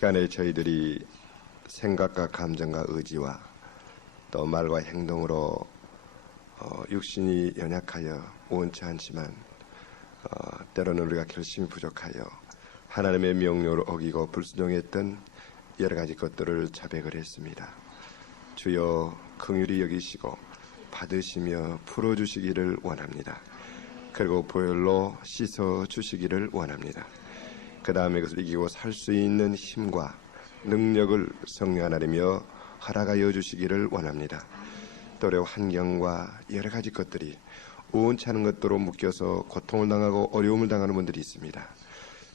시간에 저희들이 생각과 감정과 의지와 또 말과 행동으로 육신이 연약하여 원치 않지만 때로는 우리가 결심이 부족하여 하나님의 명령을 어기고 불순종했던 여러 가지 것들을 자백을 했습니다. 주여 긍휼히 여기시고 받으시며 풀어주시기를 원합니다. 그리고 보혈로 씻어주시기를 원합니다. 그 다음에 그것을 이기고 살 수 있는 힘과 능력을 성령 하나님이여 허락하여 주시기를 원합니다. 또 우리 환경과 여러 가지 것들이 우원치 않은 것들로 묶여서 고통을 당하고 어려움을 당하는 분들이 있습니다.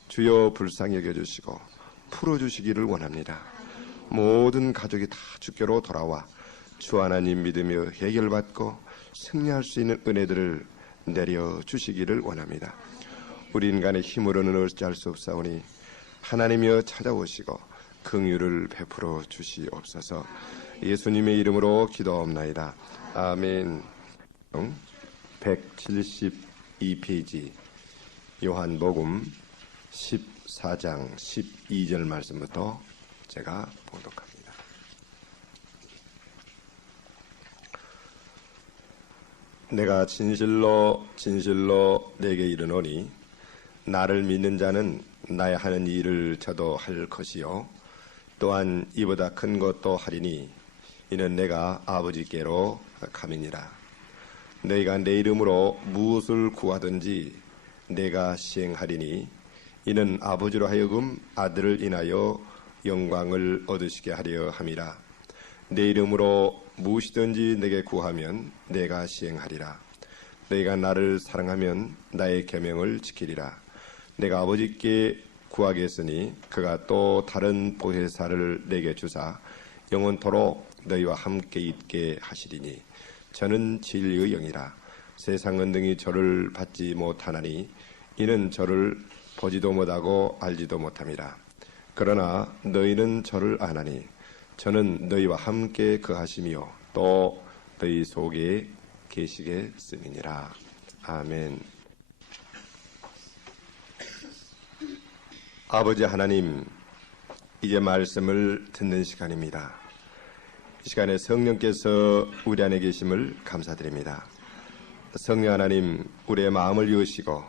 주여 불쌍히 여겨주시고 풀어주시기를 원합니다. 모든 가족이 다 주께로 돌아와 주 하나님 믿으며 해결받고 승리할 수 있는 은혜들을 내려주시기를 원합니다. 우리 인간의 힘으로는 어찌할 수 없사오니 하나님이여 찾아오시고 긍휼을 베풀어 주시옵소서. 예수님의 이름으로 기도하옵나이다. 아멘. 172페이지 요한복음 14장 12절 말씀부터 제가 봉독합니다. 내가 진실로 진실로 내게 이르노니 나를 믿는 자는 나의 하는 일을 저도 할 것이요 또한 이보다 큰 것도 하리니 이는 내가 아버지께로 감이니라. 너희가 내 이름으로 무엇을 구하든지 내가 시행하리니 이는 아버지로 하여금 아들을 인하여 영광을 얻으시게 하려 함이라. 내 이름으로 무엇이든지 내게 구하면 내가 시행하리라. 너희가 나를 사랑하면 나의 계명을 지키리라. 내가 아버지께 구하겠으니 그가 또 다른 보혜사를 내게 주사 영원토록 너희와 함께 있게 하시리니 저는 진리의 영이라. 세상은 능히 저를 받지 못하나니 이는 저를 보지도 못하고 알지도 못함이라. 그러나 너희는 저를 아나니 저는 너희와 함께 거하시며 또 너희 속에 계시겠음이니라. 아멘. 아버지 하나님, 이제 말씀을 듣는 시간입니다. 이 시간에 성령께서 우리 안에 계심을 감사드립니다. 성령 하나님, 우리의 마음을 여시고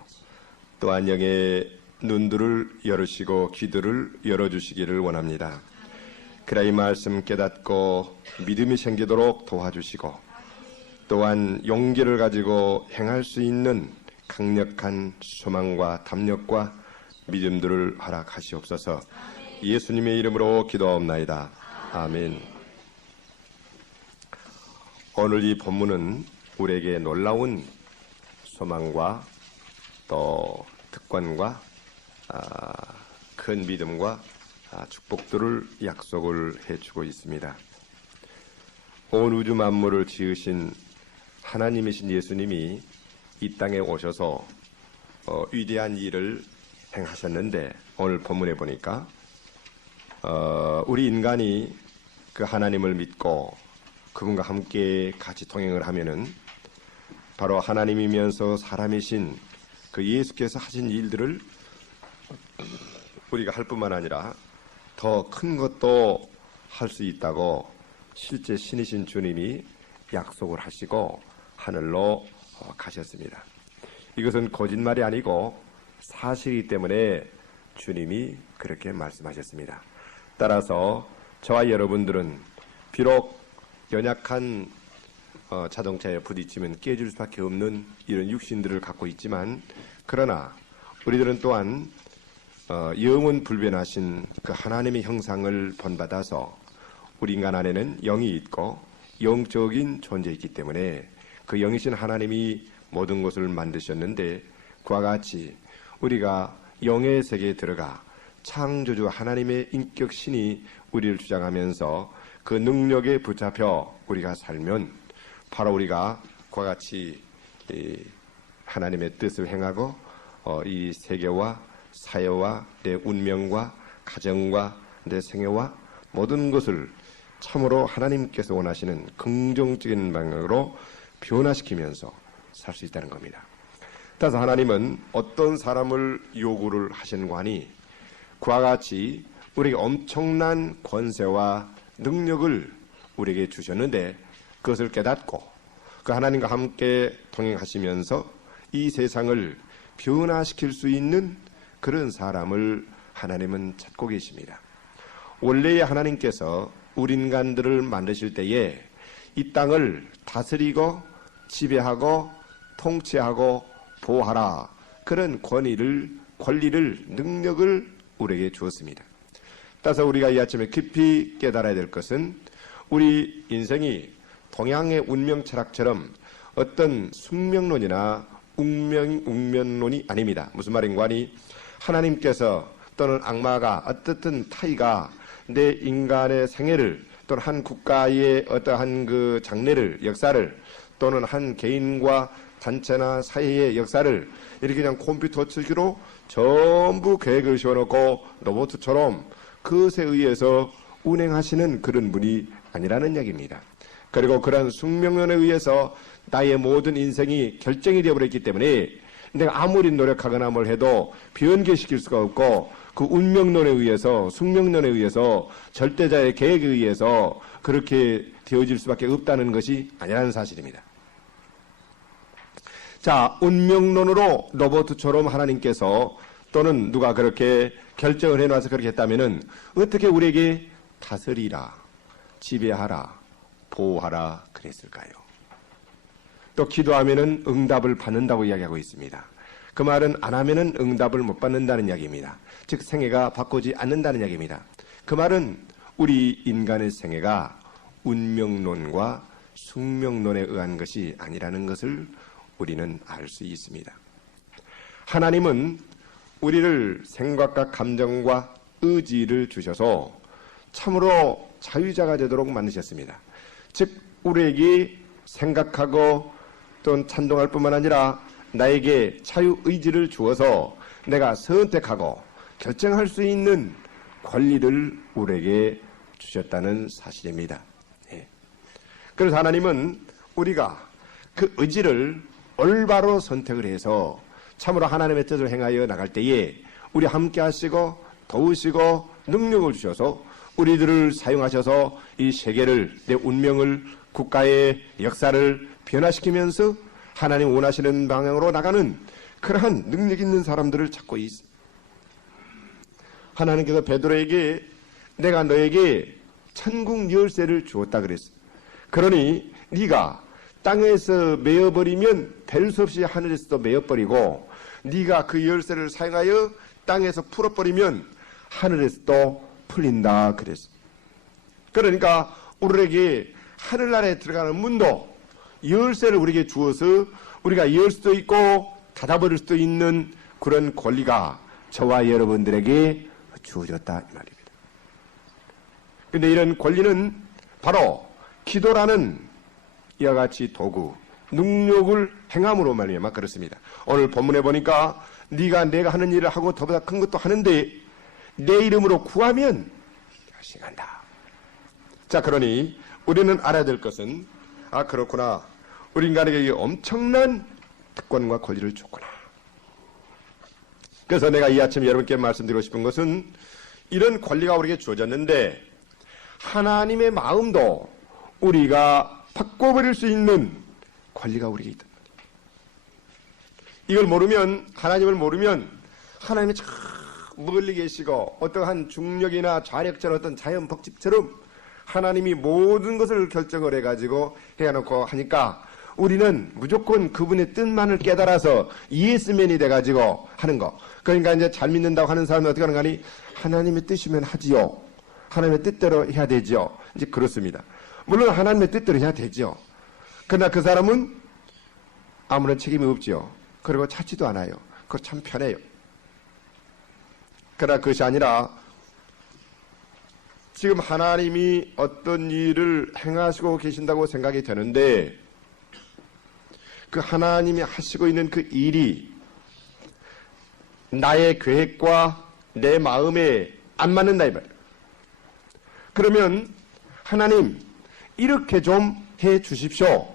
또한 영의 눈들을 열으시고 귀들을 열어주시기를 원합니다. 그래야 이 말씀 깨닫고 믿음이 생기도록 도와주시고 또한 용기를 가지고 행할 수 있는 강력한 소망과 담력과 믿음들을 허락하시옵소서. 예수님의 이름으로 기도하옵나이다. 아멘. 오늘 이 본문은 우리에게 놀라운 소망과 또 특권과 큰 믿음과 축복들을 약속을 해주고 있습니다. 온 우주 만물을 지으신 하나님이신 예수님이 이 땅에 오셔서 위대한 일을 행하셨는데 오늘 본문에 보니까 우리 인간이 그 하나님을 믿고 그분과 함께 같이 동행을 하면은 바로 하나님이면서 사람이신 그 예수께서 하신 일들을 우리가 할 뿐만 아니라 더 큰 것도 할 수 있다고 실제 신이신 주님이 약속을 하시고 하늘로 가셨습니다. 이것은 거짓말이 아니고 사실이기 때문에 주님이 그렇게 말씀하셨습니다. 따라서 저와 여러분들은 비록 연약한 자동차에 부딪히면 깨질 수밖에 없는 이런 육신들을 갖고 있지만 그러나 우리들은 또한 영원 불변하신 그 하나님의 형상을 본받아서 우리 인간 안에는 영이 있고 영적인 존재이기 때문에 그 영이신 하나님이 모든 것을 만드셨는데 그와 같이 우리가 영의 세계에 들어가 창조주 하나님의 인격 신이 우리를 주장하면서 그 능력에 붙잡혀 우리가 살면 바로 우리가 그와 같이 하나님의 뜻을 행하고 이 세계와 사회와 내 운명과 가정과 내 생애와 모든 것을 참으로 하나님께서 원하시는 긍정적인 방향으로 변화시키면서 살 수 있다는 겁니다. 따라서 하나님은 어떤 사람을 요구를 하시는가 하니 그와 같이 우리에게 엄청난 권세와 능력을 우리에게 주셨는데 그것을 깨닫고 그 하나님과 함께 동행하시면서 이 세상을 변화시킬 수 있는 그런 사람을 하나님은 찾고 계십니다. 원래의 하나님께서 우리 인간들을 만드실 때에 이 땅을 다스리고 지배하고 통치하고 보호하라 그런 권리를 능력을 우리에게 주었습니다. 따라서 우리가 이 아침에 깊이 깨달아야 될 것은 우리 인생이 동양의 운명 철학처럼 어떤 숙명론이나 웅면론이 아닙니다. 무슨 말인가 하니 하나님께서 또는 악마가 어떻든 타이가 내 인간의 생애를 또는 한 국가의 어떠한 그 장래를 역사를 또는 한 개인과 단체나 사회의 역사를 이렇게 그냥 컴퓨터 치기로 전부 계획을 세워놓고 로봇처럼 그것에 의해서 운행하시는 그런 분이 아니라는 이야기입니다. 그리고 그러한 숙명론에 의해서 나의 모든 인생이 결정이 되어버렸기 때문에 내가 아무리 노력하거나 뭘 해도 변개시킬 수가 없고 그 운명론에 의해서 숙명론에 의해서 절대자의 계획에 의해서 그렇게 되어질 수밖에 없다는 것이 아니라는 사실입니다. 자, 운명론으로 로봇처럼 하나님께서 또는 누가 그렇게 결정을 해놔서 그렇게 했다면은 어떻게 우리에게 다스리라, 지배하라, 보호하라 그랬을까요? 또 기도하면은 응답을 받는다고 이야기하고 있습니다. 그 말은 안 하면은 응답을 못 받는다는 이야기입니다. 즉 생애가 바꾸지 않는다는 이야기입니다. 그 말은 우리 인간의 생애가 운명론과 숙명론에 의한 것이 아니라는 것을 우리는 알 수 있습니다. 하나님은 우리를 생각과 감정과 의지를 주셔서 참으로 자유자가 되도록 만드셨습니다. 즉 우리에게 생각하고 또는 찬동할 뿐만 아니라 나에게 자유의지를 주어서 내가 선택하고 결정할 수 있는 권리를 우리에게 주셨다는 사실입니다. 그래서 하나님은 우리가 그 의지를 올바로 선택을 해서 참으로 하나님의 뜻을 행하여 나갈 때에 우리 함께 하시고 도우시고 능력을 주셔서 우리들을 사용하셔서 이 세계를 내 운명을 국가의 역사를 변화시키면서 하나님 원하시는 방향으로 나가는 그러한 능력 있는 사람들을 찾고 있습니다. 하나님께서 베드로에게 내가 너에게 천국 열쇠를 주었다 그랬어요. 그러니 네가 땅에서 메어버리면 될 수 없이 하늘에서도 메어버리고 네가 그 열쇠를 사용하여 땅에서 풀어버리면 하늘에서도 풀린다 그랬어요. 그러니까 우리에게 하늘나라에 들어가는 문도 열쇠를 우리에게 주어서 우리가 열 수도 있고 닫아버릴 수도 있는 그런 권리가 저와 여러분들에게 주어졌다 이 말입니다. 그런데 이런 권리는 바로 기도라는 이와 같이 도구, 능력을 행함으로 말미암아 그렇습니다. 오늘 본문에 보니까 네가 내가 하는 일을 하고 더보다 큰 것도 하는데 내 이름으로 구하면 행한다. 자, 그러니 우리는 알아야 될 것은 그렇구나. 우리 인간에게 엄청난 특권과 권리를 줬구나. 그래서 내가 이 아침 여러분께 말씀드리고 싶은 것은 이런 권리가 우리에게 주어졌는데 하나님의 마음도 우리가 바꿔버릴 수 있는 권리가 우리에게 있다. 이걸 모르면 하나님을 모르면 하나님이 저 멀리 계시고 어떠한 중력이나 좌력처럼 어떤 자연 법칙처럼 하나님이 모든 것을 결정을 해가지고 해놓고 하니까 우리는 무조건 그분의 뜻만을 깨달아서 예스맨이 돼가지고 하는 거. 그러니까 이제 잘 믿는다고 하는 사람은 어떻게 하는가 하니 하나님의 뜻이면 하지요. 하나님의 뜻대로 해야 되죠. 이제 그렇습니다. 물론 하나님의 뜻대로 해야 되죠. 그러나 그 사람은 아무런 책임이 없지요. 그리고 찾지도 않아요. 그거 참 편해요. 그러나 그것이 아니라 지금 하나님이 어떤 일을 행하시고 계신다고 생각이 되는데 그 하나님이 하시고 있는 그 일이 나의 계획과 내 마음에 안 맞는다 이 말이에요. 그러면 하나님 이렇게 좀 해 주십시오.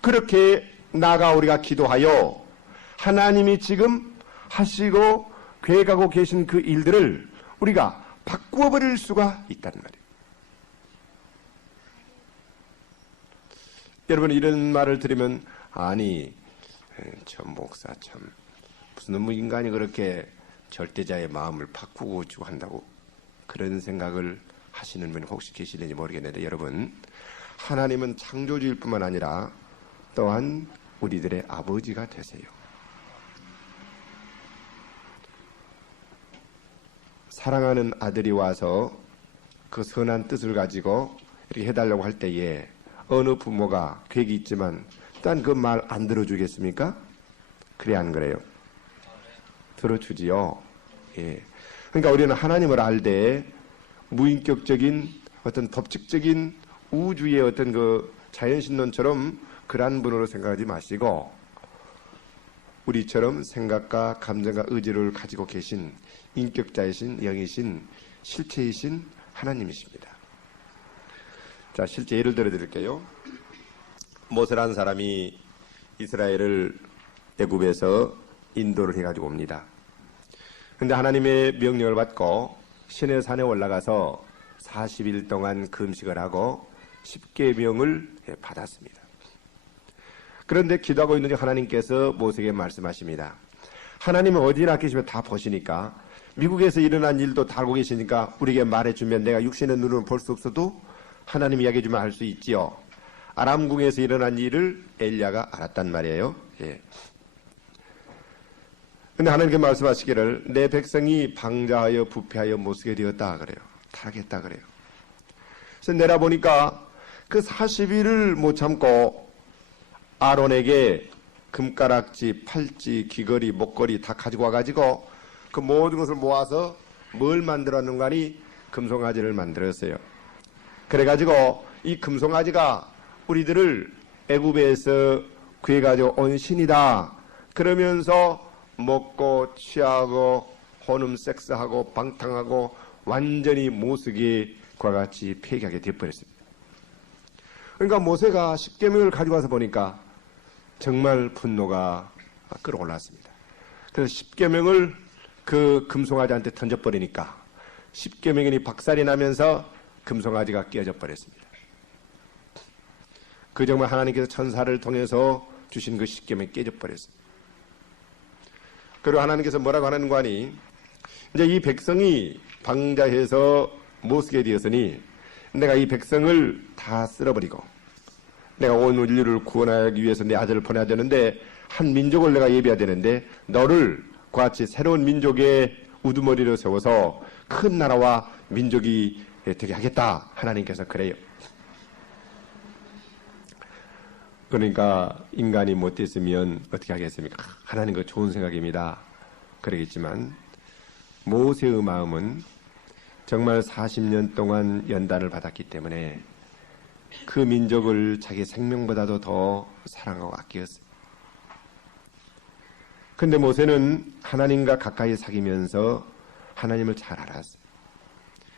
그렇게 나아가 우리가 기도하여 하나님이 지금 하시고 계획하고 계신 그 일들을 우리가 바꾸어 버릴 수가 있단 말이에요. 여러분, 이런 말을 들으면 아니 저 목사 참 무슨 뭐 인간이 그렇게 절대자의 마음을 바꾸고 주고 한다고 그런 생각을 하시는 분이 혹시 계시는지 모르겠는데, 여러분, 하나님은 창조주일 뿐만 아니라 또한 우리들의 아버지가 되세요. 사랑하는 아들이 와서 그 선한 뜻을 가지고 이렇게 해달라고 할 때에 어느 부모가 계획이 있지만 일단 그 말 안 들어주겠습니까? 그래 안 그래요? 들어주지요. 예. 그러니까 우리는 하나님을 알되 무인격적인 어떤 법칙적인 우주의 어떤 그 자연신론처럼 그러한 분으로 생각하지 마시고 우리처럼 생각과 감정과 의지를 가지고 계신 인격자이신 영이신 실체이신 하나님이십니다. 자, 실제 예를 들어 드릴게요. 모세라는 사람이 이스라엘을 애굽에서 인도를 해가지고 옵니다. 근데 하나님의 명령을 받고 시내 산에 올라가서 40일 동안 금식을 하고 10계명을 받았습니다. 그런데 기도하고 있는 중 하나님께서 모세에게 말씀하십니다. 하나님은 어디나 계시면 다 보시니까, 미국에서 일어난 일도 다 알고 계시니까 우리에게 말해주면 내가 육신의 눈으로는 볼 수 없어도 하나님 이야기해주면 알 수 있지요. 아람궁에서 일어난 일을 엘리야가 알았단 말이에요. 예. 근데 하나님께 말씀하시기를 내 백성이 방자하여 부패하여 못쓰게 되었다 그래요. 타락했다 그래요. 그래서 내려보니까 그 40일을 못 참고 아론에게 금가락지, 팔찌, 귀걸이, 목걸이 다 가지고 와가지고 그 모든 것을 모아서 뭘 만들었는가 하니 금송아지를 만들었어요. 그래가지고 이 금송아지가 우리들을 애굽에서 구해가지고 온 신이다 그러면서 먹고 취하고 혼음 섹스하고 방탕하고 완전히 모습이 그와 같이 폐기하게 되어버렸습니다. 그러니까 모세가 십계명을 가지고 와서 보니까 정말 분노가 끌어올랐습니다. 그래서 십계명을 그 금송아지한테 던져버리니까 십계명이 박살이 나면서 금송아지가 깨져 버렸습니다. 그 정말 하나님께서 천사를 통해서 주신 그 십계명이 깨져 버렸습니다. 그리고 하나님께서 뭐라고 하는 거 아니? 이제 이 백성이 방자해서 못 쓰게 되었으니 내가 이 백성을 다 쓸어버리고 내가 온 인류를 구원하기 위해서 내 아들을 보내야 되는데 한 민족을 내가 예비해야 되는데 너를 그와 같이 새로운 민족의 우두머리를 세워서 큰 나라와 민족이 되게 하겠다. 하나님께서 그래요. 그러니까 인간이 못됐으면 어떻게 하겠습니까? 하나님 그 좋은 생각입니다. 그러겠지만 모세의 마음은 정말 40년 동안 연단을 받았기 때문에 그 민족을 자기 생명보다도 더 사랑하고 아꼈어요. 근데 모세는 하나님과 가까이 사귀면서 하나님을 잘 알았어요.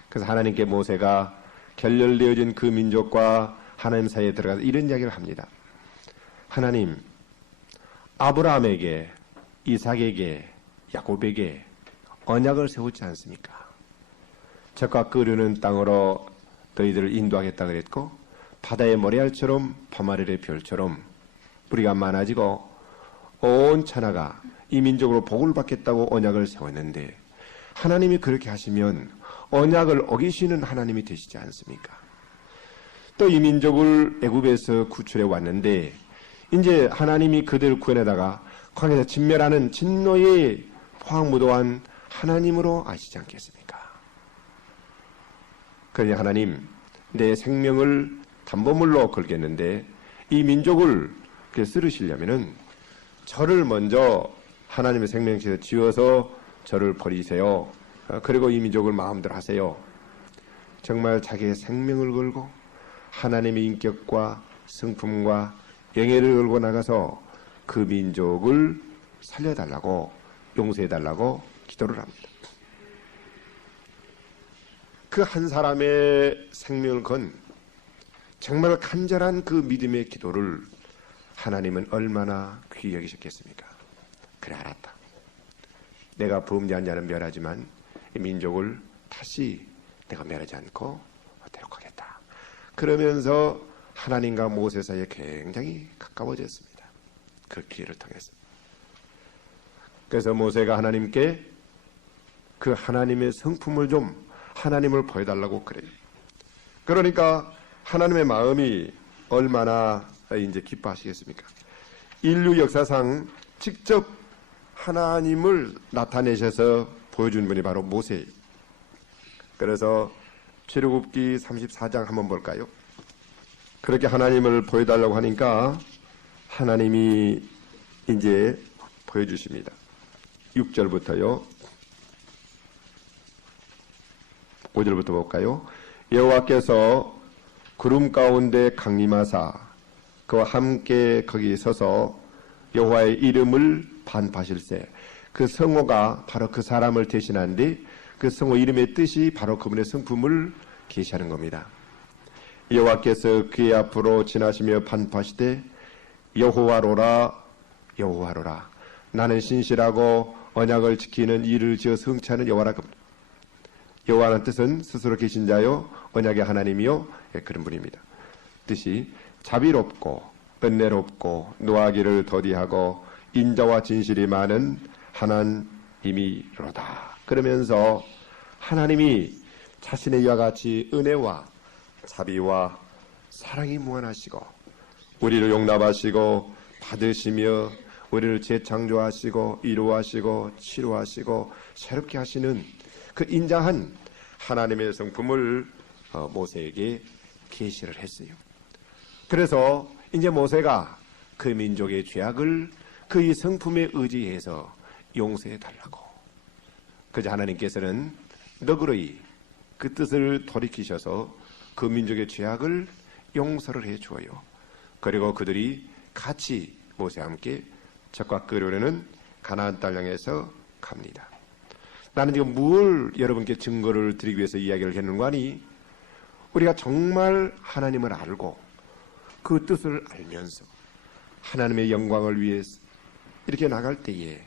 그래서 하나님께 모세가 결렬되어진 그 민족과 하나님 사이에 들어가서 이런 이야기를 합니다. 하나님, 아브라함에게, 이삭에게, 야곱에게 언약을 세웠지 않습니까? 젖과 끓는 땅으로 너희들을 인도하겠다 그랬고 바다의 모래알처럼 밤하늘의 별처럼 뿌리가 많아지고 온 천하가 이 민족으로 복을 받겠다고 언약을 세웠는데 하나님이 그렇게 하시면 언약을 어기시는 하나님이 되시지 않습니까? 또 이 민족을 애굽에서 구출해 왔는데 이제 하나님이 그들을 구원하다가 광야에서 진멸하는 진노의 포항무도한 하나님으로 아시지 않겠습니까? 그러니 하나님, 내 생명을 담보물로 걸겠는데 이 민족을 쓰르시려면은 저를 먼저 하나님의 생명체에서 지어서 저를 버리세요. 그리고 이 민족을 마음대로 하세요. 정말 자기의 생명을 걸고 하나님의 인격과 성품과 영예를 걸고 나가서 그 민족을 살려달라고 용서해달라고 기도를 합니다. 그 한 사람의 생명을 건 정말 간절한 그 믿음의 기도를 하나님은 얼마나 귀히 여기셨겠습니까? 그래 알았다. 내가 범죄한 자는 멸하지만 이 민족을 다시 내가 멸하지 않고 대역하겠다. 그러면서 하나님과 모세 사이에 굉장히 가까워졌습니다. 그 기회를 통해서. 그래서 모세가 하나님께 그 하나님의 성품을 좀 하나님을 보여달라고 그래요. 그러니까 하나님의 마음이 얼마나 이제 기뻐하시겠습니까? 인류 역사상 직접 하나님을 나타내셔서 보여준 분이 바로 모세예요. 그래서 출애굽기 34장 한번 볼까요? 그렇게 하나님을 보여달라고 하니까 하나님이 이제 보여주십니다. 6절부터요. 5절부터 볼까요? 여호와께서 구름 가운데 강림하사 그와 함께 거기 서서 여호와의 이름을 반파하실세. 그 성호가 바로 그 사람을 대신하는데 그 성호 이름의 뜻이 바로 그분의 성품을 계시하는 겁니다. 여호와께서 그의 앞으로 지나시며 반파하시되 여호와로라 여호와로라 나는 신실하고 언약을 지키는 일을 지어 성취하는 여호와라. 여호와라는 뜻은 스스로 계신 자요 언약의 하나님이요 그런 분입니다. 뜻이 자비롭고 은혜롭고 노하기를 더디하고 인자와 진실이 많은 하나님이로다. 그러면서 하나님이 자신의 이와 같이 은혜와 자비와 사랑이 무한하시고 우리를 용납하시고 받으시며 우리를 재창조하시고 이루하시고 치료하시고 새롭게 하시는 그 인자한 하나님의 성품을 모세에게 계시를 했어요. 그래서 이제 모세가 그 민족의 죄악을 그의 성품에 의지해서 용서해 달라고. 그저 하나님께서는 너그러이 그 뜻을 돌이키셔서 그 민족의 죄악을 용서를 해 주어요. 그리고 그들이 같이 모세와 함께 적과 끓으려는 가나안 땅 향해서 갑니다. 나는 지금 뭘 여러분께 증거를 드리기 위해서 이야기를 했는가 하니 우리가 정말 하나님을 알고 그 뜻을 알면서 하나님의 영광을 위해서 이렇게 나갈 때에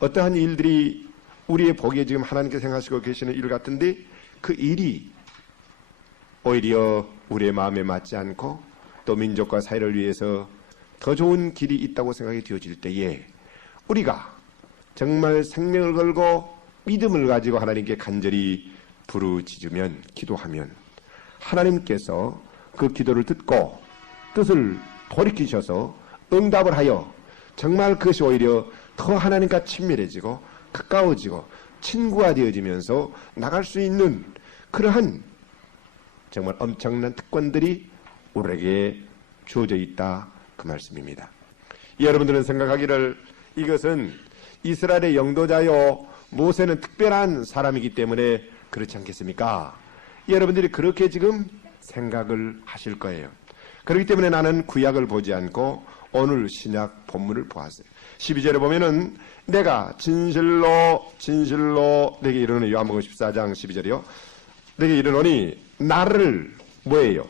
어떠한 일들이 우리의 보기에 지금 하나님께서 행하시고 계시는 일 같은데 그 일이 오히려 우리의 마음에 맞지 않고 또 민족과 사회를 위해서 더 좋은 길이 있다고 생각이 되어질 때에 우리가 정말 생명을 걸고 믿음을 가지고 하나님께 간절히 부르짖으면 기도하면 하나님께서 그 기도를 듣고 뜻을 돌이키셔서 응답을 하여 정말 그것이 오히려 더 하나님과 친밀해지고 가까워지고 친구가 되어지면서 나갈 수 있는 그러한 정말 엄청난 특권들이 우리에게 주어져 있다 그 말씀입니다. 여러분들은 생각하기를 이것은 이스라엘의 영도자요 모세는 특별한 사람이기 때문에 그렇지 않겠습니까? 여러분들이 그렇게 지금 생각을 하실 거예요. 그렇기 때문에 나는 구약을 보지 않고 오늘 신약 본문을 보았어요. 12절에 보면은 내가 진실로 내게 이르노니 요한복음 14장 12절이요. 내게 이르노니 나를 뭐예요?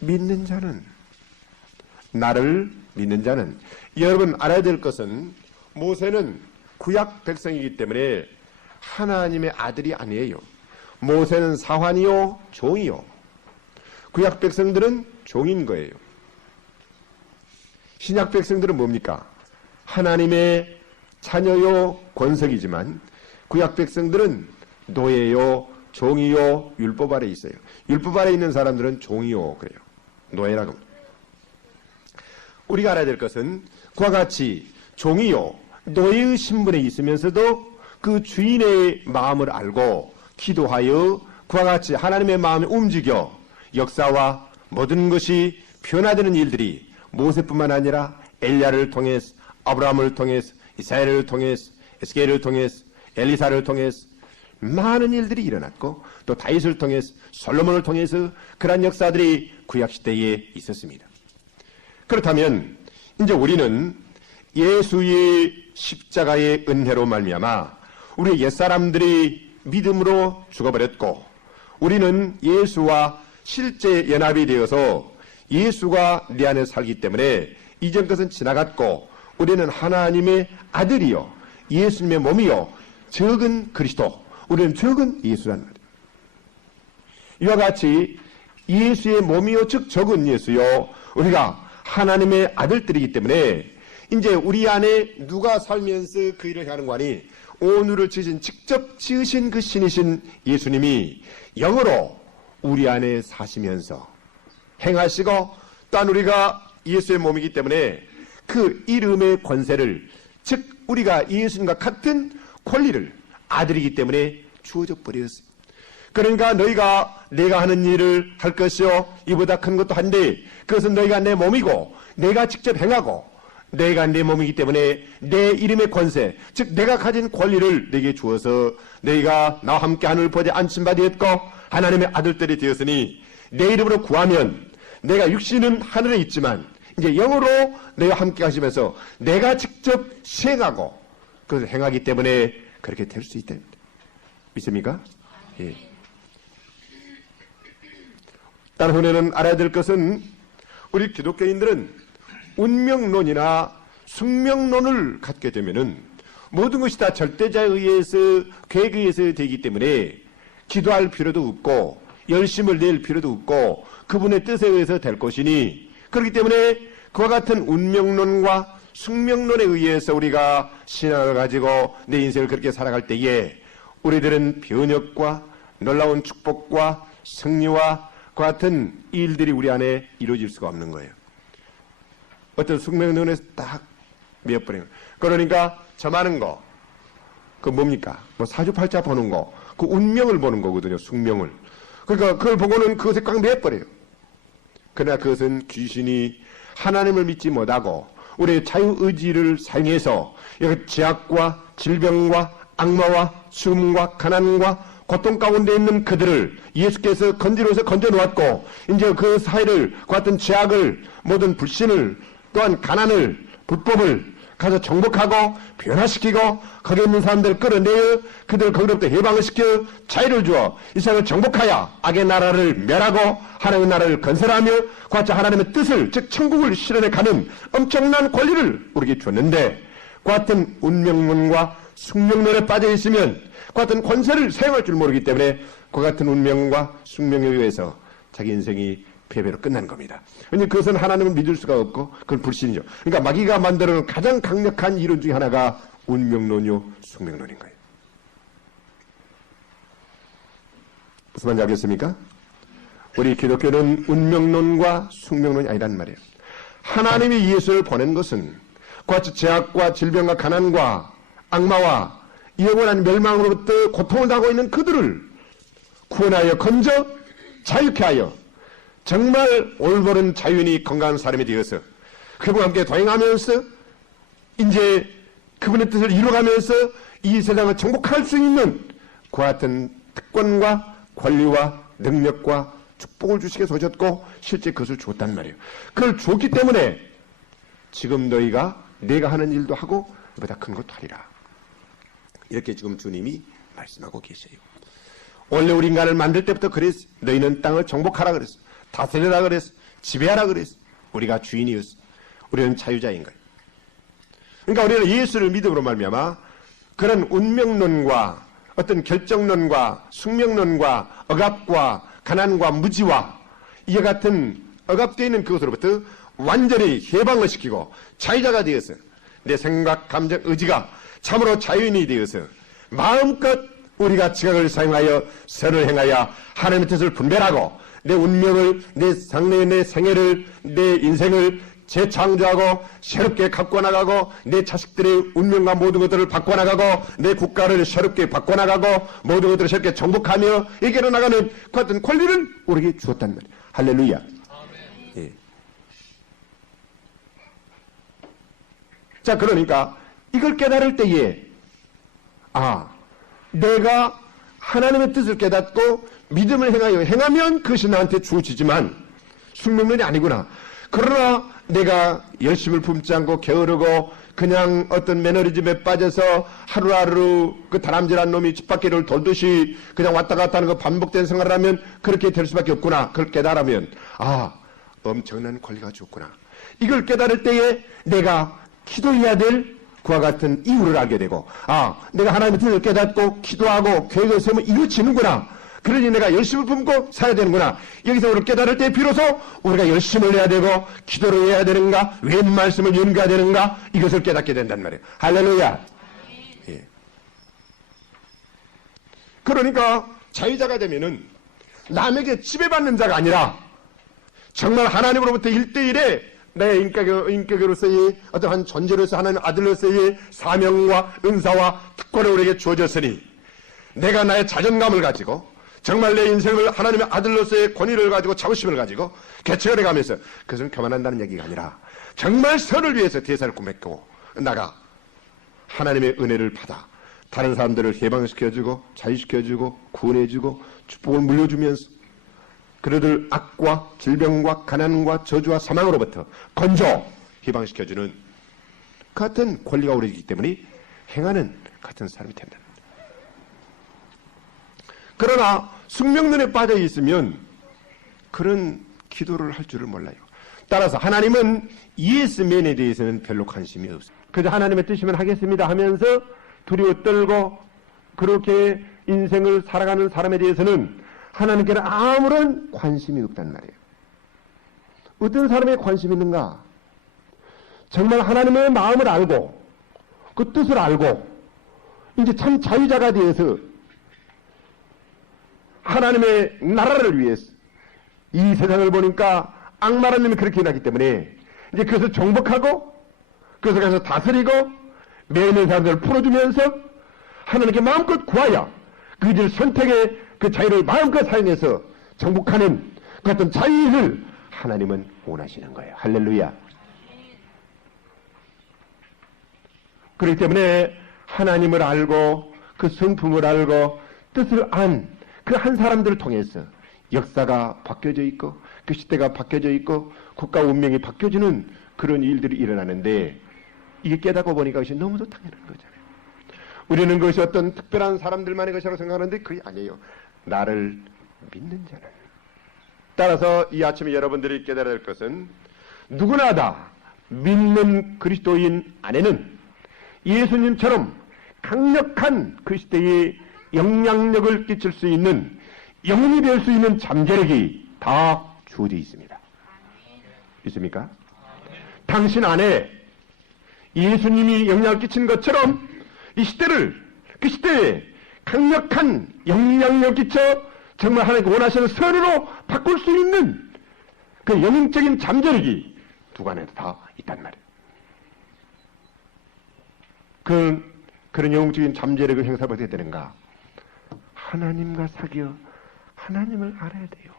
믿는 자는 나를 믿는 자는 여러분 알아야 될 것은 모세는 구약 백성이기 때문에 하나님의 아들이 아니에요. 모세는 사환이요 종이요. 구약 백성들은 종인 거예요. 신약 백성들은 뭡니까? 하나님의 자녀요 권석이지만 구약 백성들은 노예요 종이요 율법 아래 있어요. 율법 아래 있는 사람들은 종이요 그래요. 노예라고. 우리가 알아야 될 것은 그와 같이 종이요 노예의 신분에 있으면서도 그 주인의 마음을 알고 기도하여 그와 같이 하나님의 마음에 움직여 역사와 모든 것이 변화되는 일들이 모세뿐만 아니라 엘리야를 통해서 아브라함을 통해서 이사야를 통해서 에스겔을 통해서 엘리사를 통해서 많은 일들이 일어났고 또 다윗을 통해서 솔로몬을 통해서 그러한 역사들이 구약시대에 있었습니다. 그렇다면 이제 우리는 예수의 십자가의 은혜로 말미암아 우리 옛사람들이 믿음으로 죽어버렸고 우리는 예수와 실제 연합이 되어서 예수가 내 안에 살기 때문에 이전 것은 지나갔고 우리는 하나님의 아들이요 예수님의 몸이요 적은 그리스도 우리는 적은 예수란 말이에요. 이와 같이 예수의 몸이요 즉 적은 예수요, 우리가 하나님의 아들들이기 때문에 이제 우리 안에 누가 살면서 그 일을 하는 거 아니, 오늘을 지으신, 직접 지으신 그 신이신 예수님이 영으로 우리 안에 사시면서 행하시고, 또한 우리가 예수의 몸이기 때문에 그 이름의 권세를, 즉 우리가 예수님과 같은 권리를 아들이기 때문에 주어져 버렸어요. 그러니까 너희가 내가 하는 일을 할 것이요 이보다 큰 것도 한데 그것은 너희가 내 몸이고 내가 직접 행하고 내가 내 몸이기 때문에 내 이름의 권세, 즉 내가 가진 권리를 내게 주어서 너희가 나와 함께 하늘을 보지 안심받아 되었고 하나님의 아들들이 되었으니 내 이름으로 구하면 내가 육신은 하늘에 있지만 이제 영으로 내가 함께 하시면서 내가 직접 시행하고 그것을 행하기 때문에 그렇게 될 수 있다. 믿습니까? 예. 다른 후에는 알아야 될 것은 우리 기독교인들은 운명론이나 숙명론을 갖게 되면은 모든 것이 다 절대자에 의해서, 계획에 의해서 되기 때문에 기도할 필요도 없고 열심을 낼 필요도 없고 그분의 뜻에 의해서 될 것이니, 그렇기 때문에 그와 같은 운명론과 숙명론에 의해서 우리가 신앙을 가지고 내 인생을 그렇게 살아갈 때에 우리들은 변혁과 놀라운 축복과 승리와 그 같은 일들이 우리 안에 이루어질 수가 없는 거예요. 어떤 숙명론에서 딱 미어버리는 거예요. 그러니까 점하는 거, 그 뭡니까? 뭐 사주팔자 보는 거, 그 운명을 보는 거거든요. 숙명을. 그러니까 그걸 보고는 그것에 꽉 매어버려요. 그러나 그것은 귀신이 하나님을 믿지 못하고 우리의 자유의지를 사용해서 제약과 질병과 악마와 숨과 가난과 고통 가운데 있는 그들을 예수께서 건지로서 건져놓았고 이제 그 사회를, 그 같은 죄악을, 모든 불신을, 또한 가난을, 불법을 가서 정복하고 변화시키고 거기에 있는 사람들을 끌어내어 그들을 거기로부터 해방을 시켜 자유를 주어 이 세상을 정복하여 악의 나라를 멸하고 하나님의 나라를 건설하며 그 같이 하나님의 뜻을, 즉 천국을 실현해 가는 엄청난 권리를 우리에게 줬는데, 그 같은 운명론과 숙명론에 빠져 있으면 그 같은 권세를 사용할 줄 모르기 때문에 그 같은 운명과 숙명에 의해서 자기 인생이 패배로 끝난 겁니다. 왜냐하면 그것은 하나님을 믿을 수가 없고 그건 불신이죠. 그러니까 마귀가 만들어놓은 가장 강력한 이론 중에 하나가 운명론이요 숙명론인 거예요. 무슨 말인지 알겠습니까? 우리 기독교는 운명론과 숙명론이 아니란 말이에요. 하나님이 예수를 보낸 것은 그 같이 죄악과 질병과 가난과 악마와 영원한 멸망으로부터 고통을 당하고 있는 그들을 구원하여 건져 자유케 하여 정말 올바른 자유인이 건강한 사람이 되어서 그분과 함께 동행하면서 이제 그분의 뜻을 이루어가면서 이 세상을 정복할 수 있는 그와 같은 특권과 권리와 능력과 축복을 주시게 주셨고 실제 그것을 줬단 말이에요. 그걸 줬기 때문에 지금 너희가 내가 하는 일도 하고 보다 큰 것도 하리라. 이렇게 지금 주님이 말씀하고 계세요. 원래 우리 인간을 만들 때부터 그랬어. 너희는 땅을 정복하라 그랬어. 다스리라 그랬어. 지배하라 그랬어. 우리가 주인이었어. 우리는 자유자인 거예요. 그러니까 우리는 예수를 믿음으로 말미암아 그런 운명론과 어떤 결정론과 숙명론과 억압과 가난과 무지와 이와 같은 억압되어 있는 그것으로부터 완전히 해방을 시키고 자유자가 되어서 내 생각, 감정, 의지가 참으로 자유인이 되어서 마음껏 우리가 지각을 사용하여 선을 행하여 하나님의 뜻을 분별하고 내 운명을, 내 상례, 내 생애를, 내 인생을 재창조하고 새롭게 갖고 나가고 내 자식들의 운명과 모든 것들을 바꿔나가고 내 국가를 새롭게 바꿔나가고 모든 것들을 새롭게 정복하며 이겨내 나가는 그 같은 권리를 우리에게 주었단 말이에요. 할렐루야. 예. 자, 그러니까 이걸 깨달을 때에 내가 하나님의 뜻을 깨닫고 믿음을 행하면 그것이 나한테 주어지지만 숙명론이 아니구나. 그러나 내가 열심을 품지 않고 게으르고 그냥 어떤 매너리즘에 빠져서 하루하루 그 다람쥐란 놈이 집 밖을 돌듯이 그냥 왔다 갔다 하는 거 반복된 생활을 하면 그렇게 될 수밖에 없구나. 그걸 깨달으면 엄청난 권리가 주었구나. 이걸 깨달을 때에 내가 기도해야 될 그와 같은 이유를 알게 되고, 내가 하나님의 뜻을 깨닫고 기도하고 계획을 세우면 이루어지는구나. 그러니 내가 열심을 품고 살아야 되는구나. 여기서 우리를 깨달을 때 비로소 우리가 열심을 해야 되고 기도를 해야 되는가, 왜 말씀을 연구해야 되는가, 이것을 깨닫게 된단 말이에요. 할렐루야. 예. 그러니까 자유자가 되면은 남에게 지배받는 자가 아니라 정말 하나님으로부터 1대1의 내 인격으로서의 어떠한 존재로서 하나님 아들로서의 사명과 은사와 특권을 우리에게 주어졌으니 내가 나의 자존감을 가지고 정말 내 인생을 하나님의 아들로서의 권위를 가지고 자부심을 가지고 개척을 해가면서 그것은 교만한다는 얘기가 아니라 정말 선을 위해서 대사를 꾸몄고 나가 하나님의 은혜를 받아 다른 사람들을 해방시켜주고 자유시켜주고 구원해주고 축복을 물려주면서 그들을 악과 질병과 가난과 저주와 사망으로부터 건져 해방시켜주는 같은 권리가 우리이기 때문에 행하는 같은 사람이 된다. 그러나 숙명론에 빠져 있으면 그런 기도를 할 줄을 몰라요. 따라서 하나님은 예스맨에 대해서는 별로 관심이 없어요. 그저 하나님의 뜻이면 하겠습니다 하면서 두려워 떨고 그렇게 인생을 살아가는 사람에 대해서는 하나님께는 아무런 관심이 없단 말이에요. 어떤 사람에 관심이 있는가? 정말 하나님의 마음을 알고 그 뜻을 알고 이제 참 자유자가 되어서 하나님의 나라를 위해서 이 세상을 보니까 악마라는 놈이 그렇게 일하기 때문에 이제 그것을 정복하고 그것을 가서 다스리고 매이는 사람들을 풀어주면서 하나님께 마음껏 구하여 그들 선택의 그 자유를 마음껏 사용해서 정복하는 그 어떤 자유를 하나님은 원하시는 거예요. 할렐루야. 그렇기 때문에 하나님을 알고 그 성품을 알고 뜻을 안 그 한 사람들을 통해서 역사가 바뀌어져 있고 그 시대가 바뀌어져 있고 국가 운명이 바뀌어지는 그런 일들이 일어나는데 이게 깨닫고 보니까 그것이 너무도 당연한 거잖아요. 우리는 그것이 어떤 특별한 사람들만의 것이라고 생각하는데 그게 아니에요. 나를 믿는 자는. 따라서 이 아침에 여러분들이 깨달아야 될 것은 누구나 다 믿는 그리스도인 안에는 예수님처럼 강력한 그 시대의 영향력을 끼칠 수 있는 영웅이 될 수 있는 잠재력이 다 주어져 있습니다. 있습니까? 당신 안에 예수님이 영향을 끼친 것처럼 이 시대를 그 시대에 강력한 영향력을 끼쳐 정말 하나님께 원하시는 선으로 바꿀 수 있는 그 영적인 잠재력이 누구 안에도 다 있단 말이에요. 그런 영적인 잠재력을 행사받아야 되는가? 하나님과 사귀어 하나님을 알아야 돼요.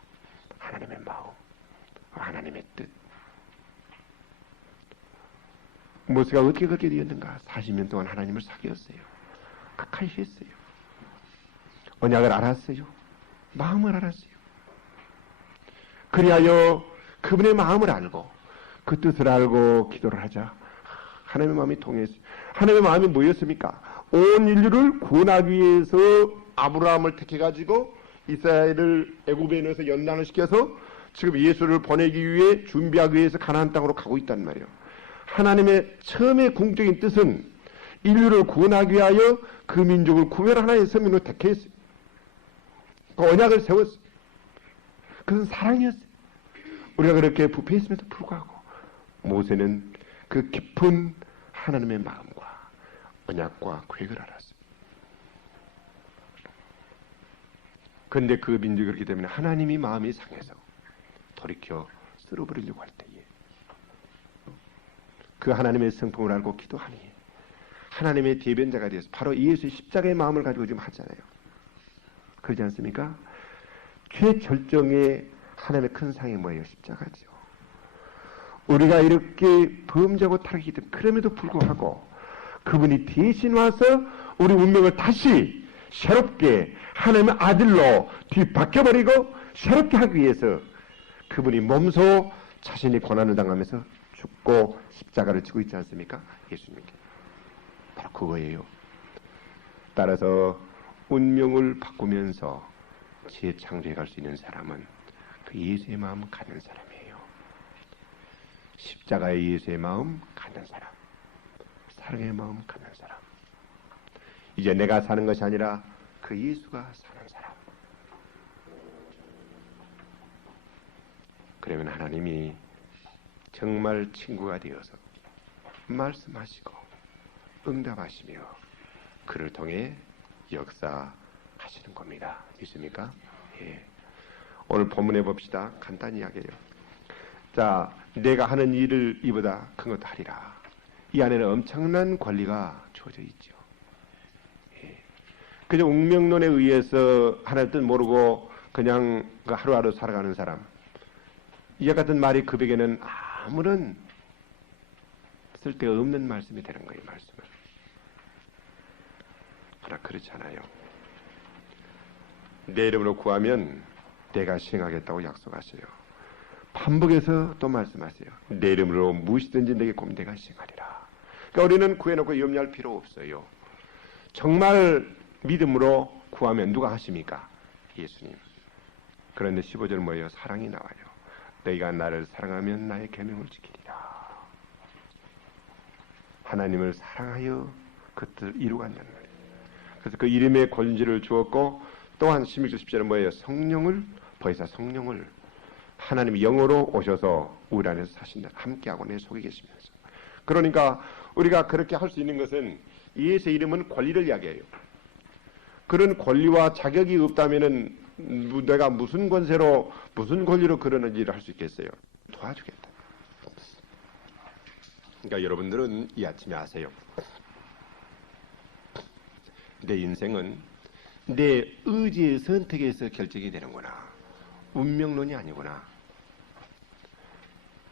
하나님의 마음, 하나님의 뜻. 모세가 어떻게 그렇게 되었는가? 40년 동안 하나님을 사귀었어요. 가까이 했어요. 언약을 알았어요. 마음을 알았어요. 그리하여 그분의 마음을 알고 그 뜻을 알고 기도를 하자. 하나님의 마음이 통했어요. 하나님의 마음이 뭐였습니까? 온 인류를 구원하기 위해서 아브라함을 택해가지고 이스라엘을 애굽에 넣어서 연단을 시켜서 지금 예수를 보내기 위해 준비하기 위해서 가나안 땅으로 가고 있단 말이에요. 하나님의 처음의 궁극적인 뜻은 인류를 구원하기 위하여 그 민족을 구별한 하나의 선민으로 택했어요. 그 언약을 세웠어요. 그것은 사랑이었어요. 우리가 그렇게 부패했음에도 불구하고 모세는 그 깊은 하나님의 마음과 언약과 계획을 알았어요. 그런데 그 민족이 그렇기 때문에 하나님이 마음이 상해서 돌이켜 쓸어버리려고 할 때에 그 하나님의 성품을 알고 기도하니 하나님의 대변자가 되어서 바로 예수의 십자가의 마음을 가지고 지금 하잖아요. 그러지 않습니까? 최절정의 하나님의 큰 상이 뭐예요? 십자가죠. 우리가 이렇게 범죄하고 타락했기 때문에 그럼에도 불구하고 그분이 대신 와서 우리 운명을 다시 새롭게 하나님의 아들로 뒤바뀌어버리고 새롭게 하기 위해서 그분이 몸소 자신이 고난을 당하면서 죽고 십자가를 지고 있지 않습니까? 예수님께. 바로 그거예요. 따라서 운명을 바꾸면서 재창조해 갈 수 있는 사람은 그 예수의 마음 갖는 사람이에요. 십자가의 예수의 마음 갖는 사람. 사랑의 마음 갖는 사람. 이제 내가 사는 것이 아니라 그 예수가 사는 사람. 그러면 하나님이 정말 친구가 되어서 말씀하시고 응답하시며 그를 통해 역사하시는 겁니다. 믿습니까? 예. 오늘 본문에 봅시다. 간단히 이야기해요. 자, 내가 하는 일을 이보다 큰 것도 하리라. 이 안에는 엄청난 권리가 주어져 있죠. 예. 그저 운명론에 의해서 하나님 뜻 모르고 그냥 그 하루하루 살아가는 사람. 이와 같은 말이 그에게는 아무런 쓸데없는 말씀이 되는 거예요. 말씀은. 그러나 그렇지 않아요. 내 이름으로 구하면 내가 시행하겠다고 약속하세요. 반복해서 또 말씀하세요. 내 이름으로 무엇이든지 내게 구하면 내가 시행하리라. 그러니까 우리는 구해놓고 염려할 필요 없어요. 정말 믿음으로 구하면 누가 하십니까? 예수님. 그런데 15절 뭐예요? 사랑이 나와요. 너희가 나를 사랑하면 나의 계명을 지키리라. 하나님을 사랑하여 그 뜻을 이루간다는 말이에요. 그래서 그 이름의 권지를 주었고 또한 16절 10절은 뭐예요? 성령을 보혜사 성령을 하나님이 영으로 오셔서 우리 안에서 사신다. 함께하고 내 속에 계시면서. 그러니까 우리가 그렇게 할 수 있는 것은 예수의 이름은 권리를 이야기해요. 그런 권리와 자격이 없다면은 내가 무슨 권세로 무슨 권리로 그런 일을 할 수 있겠어요? 도와주겠다. 그러니까 여러분들은 이 아침에 아세요. 내 인생은 내 의지의 선택에서 결정이 되는구나. 운명론이 아니구나.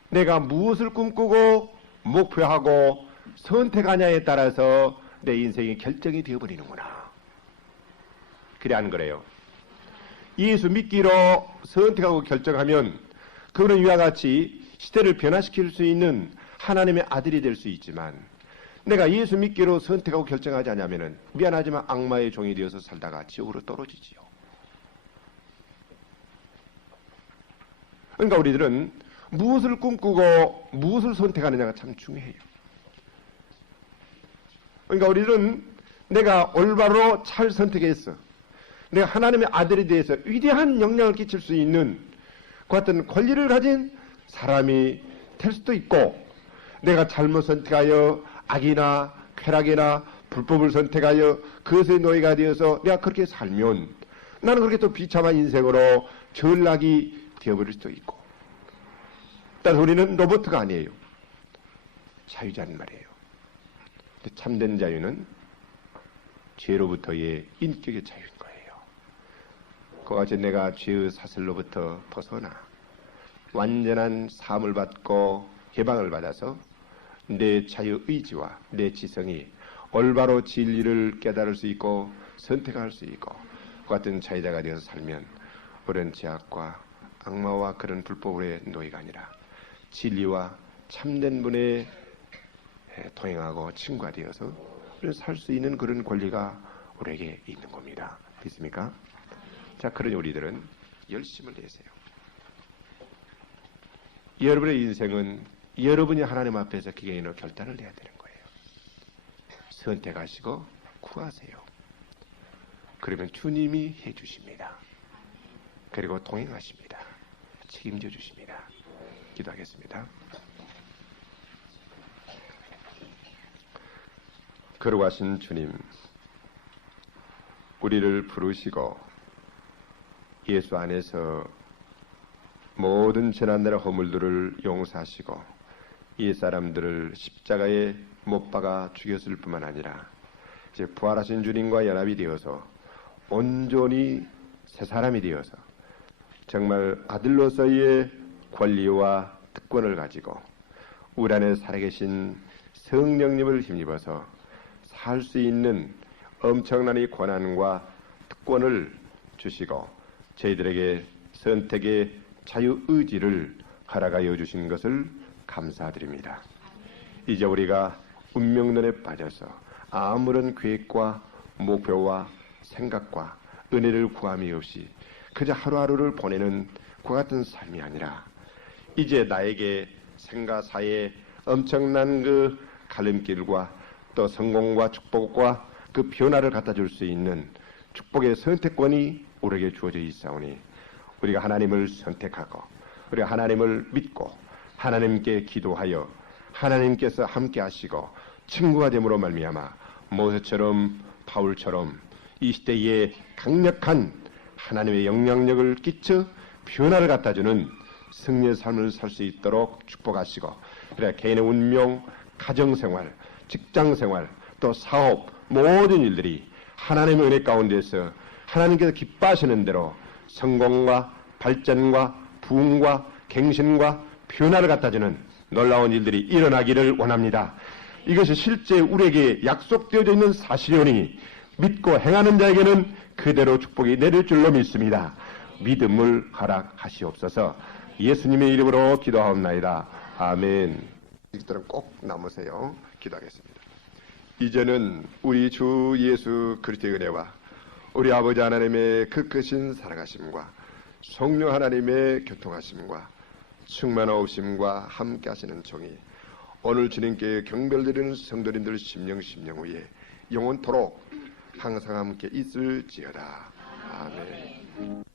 내가 무엇을 꿈꾸고 목표하고 선택하냐에 따라서 내 인생이 결정이 되어버리는구나. 그래 안 그래요? 예수 믿기로 선택하고 결정하면 그거는 이와 같이 시대를 변화시킬 수 있는 하나님의 아들이 될 수 있지만 내가 예수 믿기로 선택하고 결정하지 않으면 미안하지만 악마의 종이 되어서 살다가 지옥으로 떨어지지요. 그러니까 우리들은 무엇을 꿈꾸고 무엇을 선택하느냐가 참 중요해요. 그러니까 우리들은 내가 올바로 잘 선택했어. 내가 하나님의 아들에 대해서 위대한 영향을 끼칠 수 있는 그 같은 권리를 가진 사람이 될 수도 있고 내가 잘못 선택하여 악이나 쾌락이나 불법을 선택하여 그것의 노예가 되어서 내가 그렇게 살면 나는 그렇게 또 비참한 인생으로 전락이 되어버릴 수도 있고 따라서 우리는 로봇가 아니에요. 자유자는 말이에요. 근데 참된 자유는 죄로부터의 인격의 자유인 거예요. 그와 같이 내가 죄의 사슬로부터 벗어나 완전한 사함을 받고 해방을 받아서 내 자유의지와 내 지성이 올바로 진리를 깨달을 수 있고 선택할 수 있고 그 같은 자유자가 되어서 살면 우리는 죄악과 악마와 그런 불법의 노예가 아니라 진리와 참된 분에 동행하고 친구가 되어서 우리는 살 수 있는 그런 권리가 우리에게 있는 겁니다. 믿습니까? 자, 그러니 우리들은 열심을 내세요. 여러분의 인생은 여러분이 하나님 앞에서 기계인으로 결단을 해야 되는 거예요. 선택하시고 구하세요. 그러면 주님이 해주십니다. 그리고 동행하십니다. 책임져 주십니다. 기도하겠습니다. 걸어가신 주님, 우리를 부르시고 예수 안에서 모든 재난나라 허물들을 용서하시고 이 사람들을 십자가에 못 박아 죽였을 뿐만 아니라 이제 부활하신 주님과 연합이 되어서 온전히 새 사람이 되어서 정말 아들로서의 권리와 특권을 가지고 우리 안에 살아계신 성령님을 힘입어서 살 수 있는 엄청난 이 권한과 특권을 주시고 저희들에게 선택의 자유의지를 허락하여 주신 것을 감사드립니다. 이제 우리가 운명론에 빠져서 아무런 계획과 목표와 생각과 은혜를 구함이 없이 그저 하루하루를 보내는 그 같은 삶이 아니라 이제 나에게 생과 사의 엄청난 그 갈림길과 또 성공과 축복과 그 변화를 갖다 줄 수 있는 축복의 선택권이 우리에게 주어져 있사오니 우리가 하나님을 선택하고 우리가 하나님을 믿고 하나님께 기도하여 하나님께서 함께 하시고 친구가 됨으로 말미암아 모세처럼 바울처럼 이 시대에 강력한 하나님의 영향력을 끼쳐 변화를 갖다주는 승리의 삶을 살 수 있도록 축복하시고 그래 개인의 운명, 가정생활, 직장생활, 또 사업 모든 일들이 하나님의 은혜 가운데서 하나님께서 기뻐하시는 대로 성공과 발전과 부흥과 갱신과 변화를 갖다주는 놀라운 일들이 일어나기를 원합니다. 이것이 실제 우리에게 약속되어져 있는 사실이오니 믿고 행하는 자에게는 그대로 축복이 내릴 줄로 믿습니다. 믿음을 허락하시옵소서. 예수님의 이름으로 기도하옵나이다. 아멘. 이들은 꼭 남으세요. 기도하겠습니다. 이제는 우리 주 예수 그리스도의 은혜와 우리 아버지 하나님의 그 크신 사랑하심과 성령 하나님의 교통하심과 충만하오심과 함께 하시는 종이 오늘 주님께 경배드리는 성도님들 심령 위에 영원토록 항상 함께 있을지어다. 아멘.